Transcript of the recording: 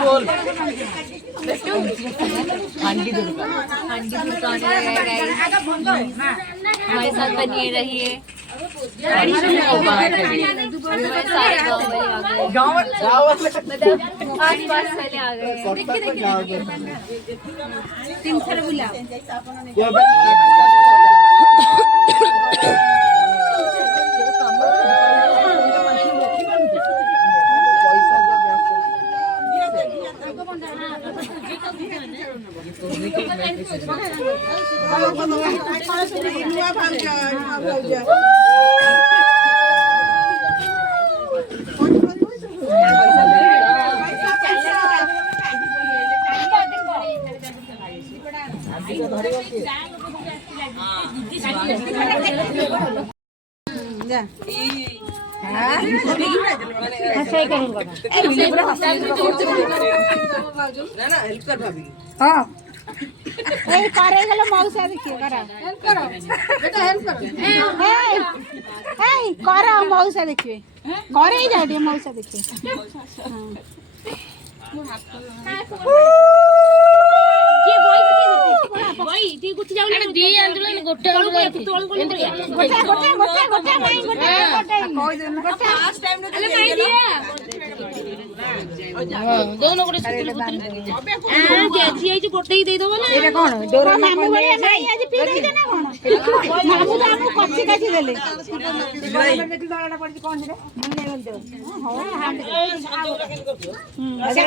बोल। हांडी दुकान हमारे साथ बनिए रहिए। सारे गाँव मतलब आस-पास वाले आ गए। मौसा देखिए करा मौसा देखिए करे जाए मौसा देखिए दोनों गोटे गोटे ही देदब ना कौन मामू भाई नहीं आज पी देते ना कौन मामू तो हमको कच्ची कच्ची देले कौन